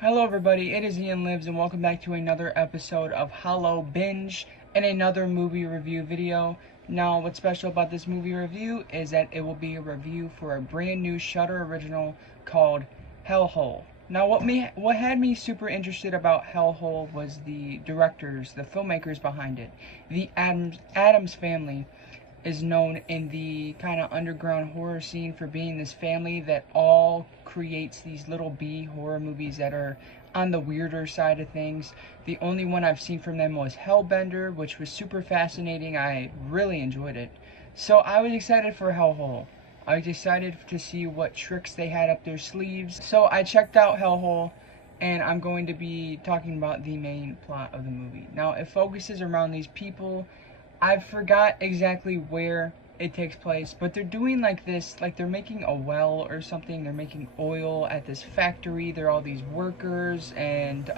Hello everybody, it is Ian Lives and welcome back to another episode of Hollow Binge and another movie review video. Now what's special about this movie review is that it will be a review for a brand new Shudder original called Hellhole. Now what had me super interested about Hellhole was the directors, the filmmakers behind it. The Addams family is known in the kind of underground horror scene for being this family that all creates these little B horror movies that are on the weirder side of things. The only one I've seen from them was Hellbender, which was super fascinating. I really enjoyed it. So I was excited for Hellhole. I was excited to see what tricks they had up their sleeves. So I checked out Hellhole, and I'm going to be talking about the main plot of the movie. Now it focuses around these people. I forgot exactly where it takes place, but they're doing like this, like they're making a well or something. They're making oil at this factory. They're all these workers, and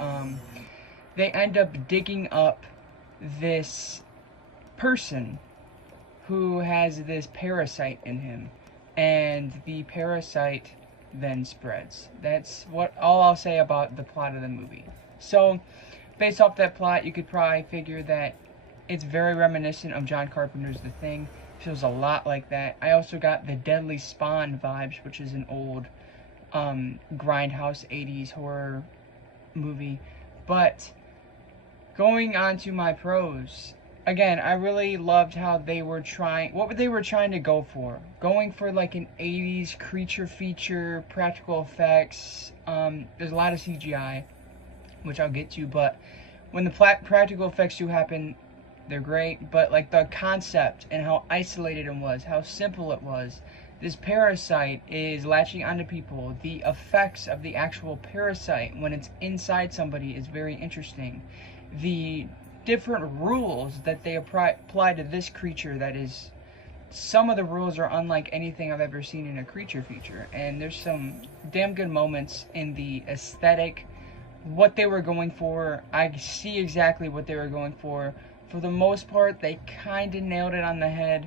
they end up digging up this person who has this parasite in him, and the parasite then spreads. That's all I'll say about the plot of the movie. So, based off that plot, you could probably figure that it's very reminiscent of John Carpenter's The Thing. Feels a lot like that. I also got the Deadly Spawn vibes, which is an old grindhouse 80s horror movie. But going on to my pros, again, I really loved how they were trying, what they were trying to go for. Going for like an 80s creature feature, practical effects. There's a lot of CGI, which I'll get to, but when the practical effects do happen, they're great. But like the concept and how isolated it was, how simple it was. This parasite is latching onto people. The effects of the actual parasite when it's inside somebody is very interesting. The different rules that they apply to this creature, that is, some of the rules are unlike anything I've ever seen in a creature feature. And there's some damn good moments in the aesthetic, what they were going for. I see exactly what they were going for. For the most part, they kind of nailed it on the head.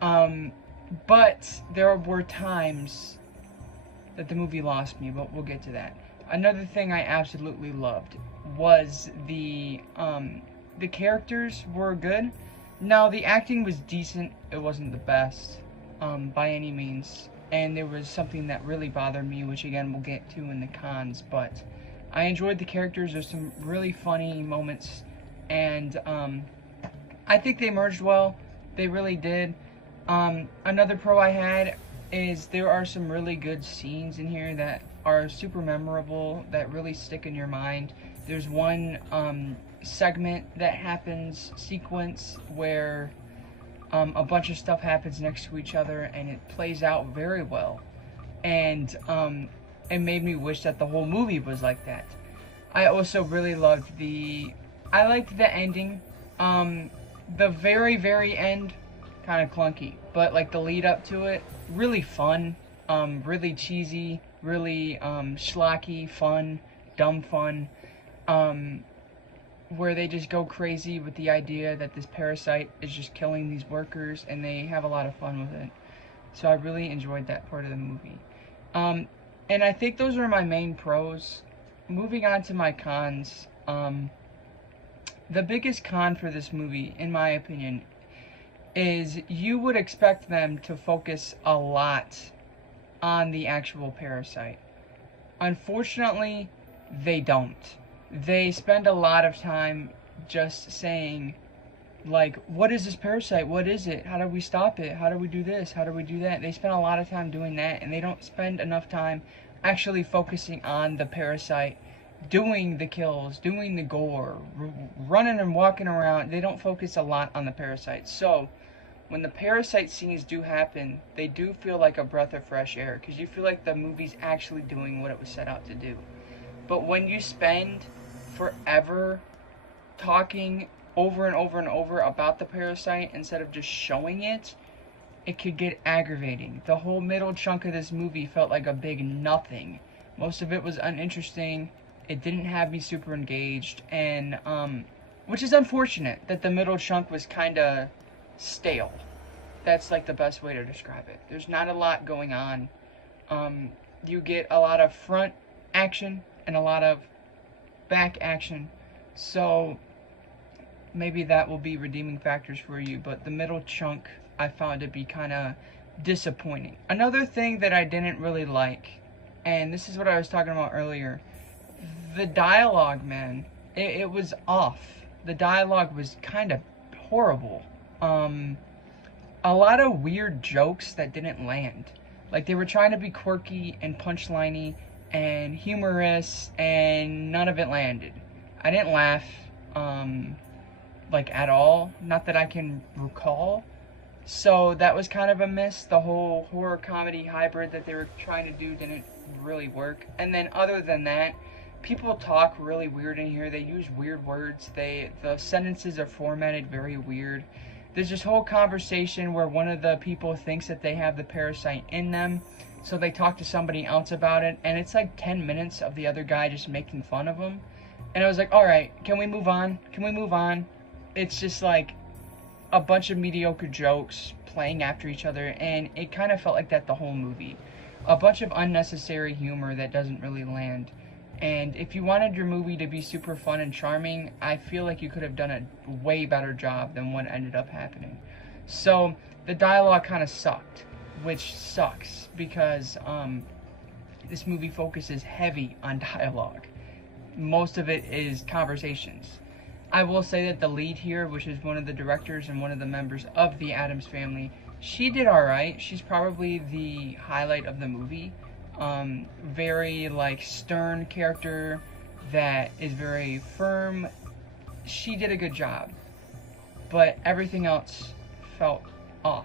But there were times that the movie lost me, but we'll get to that. Another thing I absolutely loved was the characters were good. Now, the acting was decent. It wasn't the best by any means. And there was something that really bothered me, which again we'll get to in the cons. But I enjoyed the characters. There's some really funny moments. And I think they merged well. They really did. Another pro I had is there are some really good scenes in here that are super memorable, that really stick in your mind. There's one segment that happens, sequence, where a bunch of stuff happens next to each other and it plays out very well. And it made me wish that the whole movie was like that. I also really loved I liked the ending. The very, very end, kind of clunky, but like the lead up to it, really fun, really cheesy, really schlocky, fun, dumb fun, where they just go crazy with the idea that this parasite is just killing these workers, and they have a lot of fun with it. So I really enjoyed that part of the movie. And I think those are my main pros. Moving on to my cons, the biggest con for this movie, in my opinion, is you would expect them to focus a lot on the actual parasite. Unfortunately, they don't. They spend a lot of time just saying, like, what is this parasite? What is it? How do we stop it? How do we do this? How do we do that? They spend a lot of time doing that, and they don't spend enough time actually focusing on the parasite, doing the kills, doing the gore, running and walking around. They don't focus a lot on the parasite. So when the parasite scenes do happen, they do feel like a breath of fresh air, because you feel like the movie's actually doing what it was set out to do. But when you spend forever talking over and over and over about the parasite instead of just showing it, it could get aggravating. The whole middle chunk of this movie felt like a big nothing. Most of it was uninteresting. It didn't have me super engaged, and which is unfortunate that the middle chunk was kind of stale. That's like the best way to describe it. There's not a lot going on. You get a lot of front action and a lot of back action. So maybe that will be redeeming factors for you, but the middle chunk I found to be kind of disappointing. Another thing that I didn't really like, and this is what I was talking about earlier, the dialogue, man, it was off. The dialogue was kind of horrible. A lot of weird jokes that didn't land. Like, they were trying to be quirky and punchliney and humorous, and none of it landed. I didn't laugh, like, at all. Not that I can recall. So that was kind of a miss. The whole horror comedy hybrid that they were trying to do didn't really work. And then other than that, people talk really weird in here. They use weird words. The sentences are formatted very weird. There's this whole conversation where one of the people thinks that they have the parasite in them, so they talk to somebody else about it, and it's like 10 minutes of the other guy just making fun of them. And I was like, alright, can we move on? Can we move on? It's just like a bunch of mediocre jokes playing after each other, and it kind of felt like that the whole movie. A bunch of unnecessary humor that doesn't really land. And if you wanted your movie to be super fun and charming, I feel like you could have done a way better job than what ended up happening. So the dialogue kind of sucked, which sucks because this movie focuses heavy on dialogue. Most of it is conversations. I will say that the lead here, which is one of the directors and one of the members of the Addams family, she did alright. She's probably the highlight of the movie. Very, like, stern character that is very firm. She did a good job. But everything else felt off.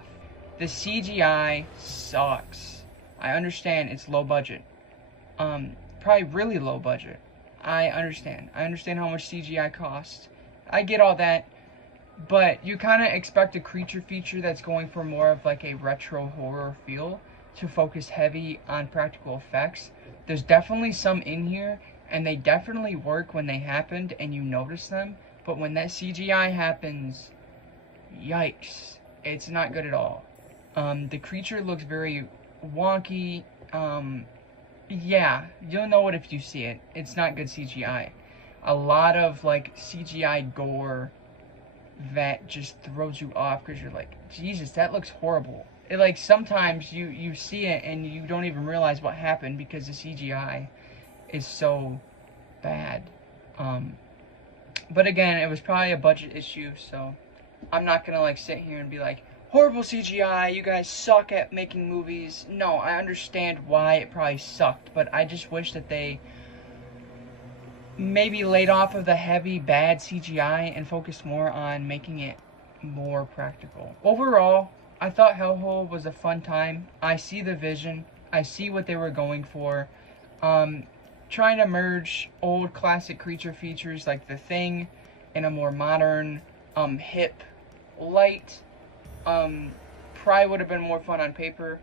The CGI sucks. I understand it's low budget. Probably really low budget. I understand. I understand how much CGI costs. I get all that. But you kind of expect a creature feature that's going for more of like a retro horror feel to focus heavy on practical effects. There's definitely some in here, and they definitely work when they happened and you notice them, but when that CGI happens, yikes, it's not good at all. The creature looks very wonky. Yeah, you'll know it if you see it. It's not good CGI. A lot of like CGI gore that just throws you off because you're like, Jesus, that looks horrible. It, like, sometimes you see it and you don't even realize what happened because the CGI is so bad. But again, it was probably a budget issue, so I'm not gonna like sit here and be like, horrible CGI, you guys suck at making movies. No, I understand why it probably sucked, but I just wish that they maybe laid off of the heavy bad CGI and focused more on making it more practical. Overall, I thought Hellhole was a fun time. I see the vision. I see what they were going for. Trying to merge old classic creature features like The Thing in a more modern, hip, light, probably would have been more fun on paper.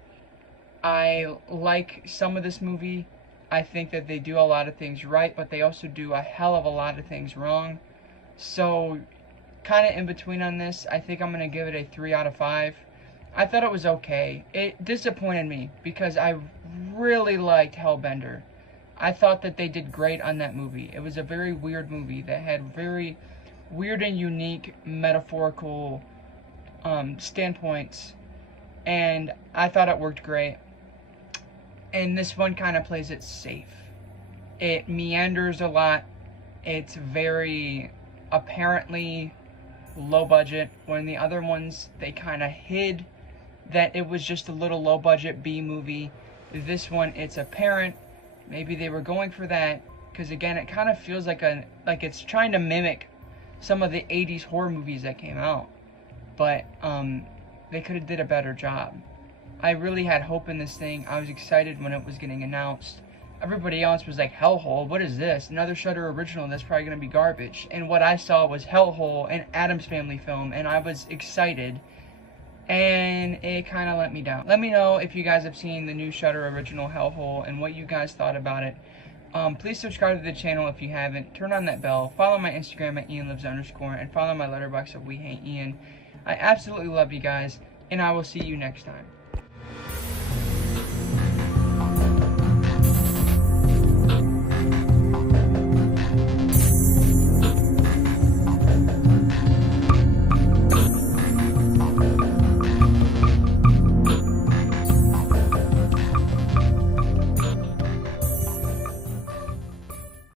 I like some of this movie. I think that they do a lot of things right, but they also do a hell of a lot of things wrong. So, kind of in between on this. I think I'm going to give it a 3 out of 5. I thought it was okay. It disappointed me because I really liked Hellbender. I thought that they did great on that movie. It was a very weird movie that had very weird and unique metaphorical standpoints, and I thought it worked great. And this one kind of plays it safe. It meanders a lot. It's very apparently low budget, when the other ones, they kind of hid that it was just a little low budget B movie. This one, it's apparent. Maybe they were going for that, because again, it kind of feels like it's trying to mimic some of the 80s horror movies that came out. But they could have did a better job. I really had hope in this thing. I was excited when it was getting announced. Everybody else was like, Hellhole, what is this? Another Shudder original that's probably going to be garbage. And what I saw was Hellhole, an Addams Family film, and I was excited. And it kind of let me down. Let me know if you guys have seen the new Shudder original Hellhole and what you guys thought about it. Please subscribe to the channel if you haven't. Turn on that bell. Follow my Instagram at ianlives_, and follow my Letterboxd at wehateian. I absolutely love you guys, and I will see you next time.